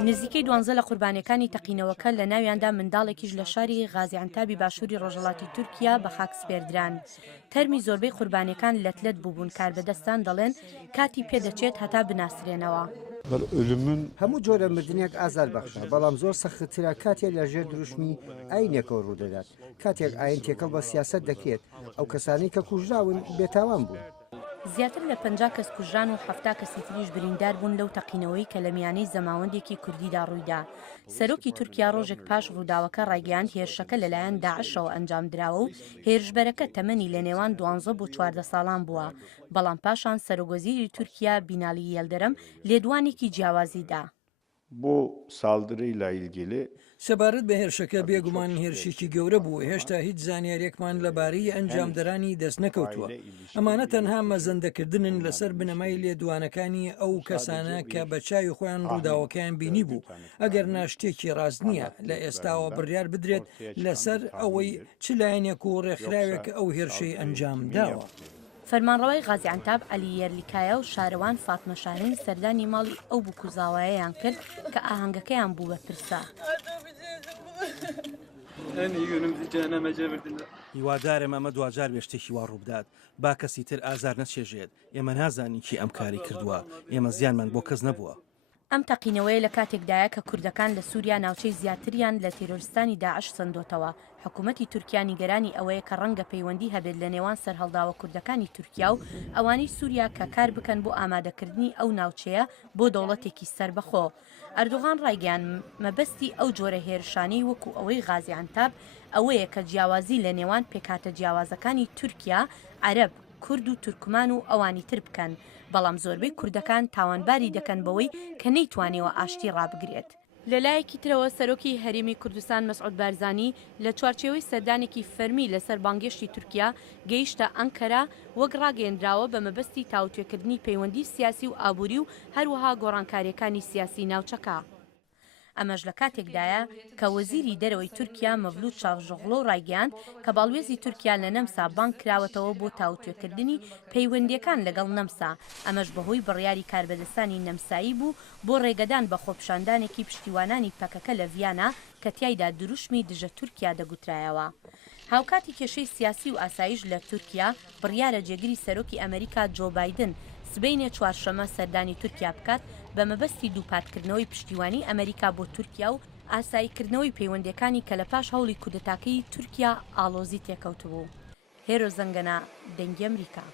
نزیکەی 12 لە قوربانیەکانی تەقینەوەکە لە ناویاندا منداڵێکیش لە شاری غازیانتابی باشووری ڕۆژهەڵاتی تورکیا بە خاک سپێردران. تەرمی زۆربەی قوربانیەکان لەتلت بووبوون، کاربەدەستان دەڵێن کاتی پێدەچێت هەتا بناسرێنەوە. هەموو جۆرە مردنێک ئازار بەخشە، بەڵام زۆر سەختترە کاتێک لە ژێر دروشمی ئاینێکەوە ڕوودەدات. کاتێک ئاین تێکەڵ بە سیاسەت دەکرێت، ئەو کەسانی کە کوژراون بێتاوان بوون. زیاتر لە 50 کەس کوژران و 70 کەسی تریش بریندار بوون لەو تەقینەوەی کە لە میانەی زەماوەندێکی کوردیدا ڕوویدا. سەرۆکی تورکیا ڕۆژێک پاش ڕووداوەکە ڕایگەیاند هێرشەکە لەلایەن داعشەوە ئەنجام دراوە و هێرشبەرەکە تەمەنی لە نێوان 12 بۆ 14 ساڵان بووە. بەڵام پاشان سەرۆکوەزیری تورکیا بینالی یەلدەرەم لێدوانێکی جیاوازیدا. Bu saldırıyla ilgili سەبارەت بە هێرشەکە بێگومان هێرشێکی گەورە بوو. هێشتا هیچ زانیاریەکمان لەبارەی ئەنجامدەرانی دەست نەکەوتووە. ئەمانە تەنها مەزەندەکردنن لەسەر بنەمای لێدوانەکانی ئەو کەسانە کە بە چاوی خۆیان ڕووداوەکەیان بینی بوو. ئەگەر ناشتێکی ڕاست نییە لە ئێستاوە بڕیار بدرێت لەسەر ئەوەی چ لایەنێک و ڕێکخراوێک ئەو هێرشەی ئەنجام داوە. فەرمانڕەوەی غازیانتاب عەلی یەرلیکایە و شارەوان فاتمە شاهین سەردانی ماڵی ئەو بکوزاوایەیان کرد کە ئاهەنگەکەیان بوو بە پرسە. هیوادارم ئەمە دوجار بێشتێکی وا ڕووبدات، با کەسی تر ئازار نەچێژێت. ئێمە نازانین کی ئەم کاری کردووە، ئێمە زیانمان بۆ کەس نەبووە. ئەم تەقینەوەی لە کاتێکدایە کە کوردەکان لە سووریا ناوچەی زیاتریان لە تیرۆریستانی داعش سندۆتەوە. حکوومەتی تورکیا نیگەرانی ئەوەیە کە ڕەنگە پەیوەندی هەبێت لە نێوان سەرهەڵداوە کوردەکانی تورکیا و ئەوانەی سووریا کە کار بکەن بۆ ئامادەکردنی ئەو ناوچەیە بۆ دەوڵەتێکی سەربەخۆ. ئەردوغان ڕایگەیان مەبەستی ئەو جۆرە هێرشانەی وەکو ئەوەی غازیانتاب ئەوەیە کە جیاوازی لە نێوان پێکاتە جیاوازەکانی تورکیا، عەرەب، کورد و تورکمان و ئەوانی تر بکەن. بەڵام زۆربەی کوردەکان تاوانباری دەکەن بەوەی کە نەیتوانێەوە ئاشتی ڕابگرێت. لەلایەکی ترەوە سەرۆکی هەرێمی کوردستان مەسعود بارزانی لە چوارچێوەی سەردانێکی فەرمی لەسەر بانگێشتی تورکیا گەیشتە ئەنکەرا وەک ڕاگەیەندراوە بە مەبەستی تاوتوێکردنی پەیوەندی سیاسی و ئابووری و هەروەها گۆڕانکاریەکانی سیاسی ناوچەکە. ئەمەش لە کاتێکدایە کە وەزیری دەرەوەی تورکیا مەڤلود چاڤژۆغلۆ ڕایگەیاند کە باڵوێزی تورکیا لە نەمسا بانگ کراوەتەوە بۆ تاوتوێکردنی پەیوەندیەکان لەگەڵ نەمسا. ئەمەش بەهۆی بڕیاری کاربەدەستانی نەمسایی بوو بۆ ڕێگەدان بە خۆپشاندانێکی پشتیوانانی پەکەکە لە ڤیانا کە تیایدا دروشمی دژە تورکیا دەگوترایەوە. هاوکاتی کێشەی سیاسی و ئاسایش لە تورکیا بڕیارە جێگیری سەرۆکی ئەمریکا جۆ بایدن سبەینێ چوارشەمە سەردانی تورکیا بکات بە مەبەستی دووپاتکردنەوەی پشتیوانی ئەمریکا بۆ تورکیا و ئاساییکردنەوەی پەیوەندیەکانی کە لە پاش هەوڵی کودەتاکەی تورکیا ئاڵۆزی تێکەوتبوو. هێرۆ زەنگەنە، دەنگی ئەمریکا.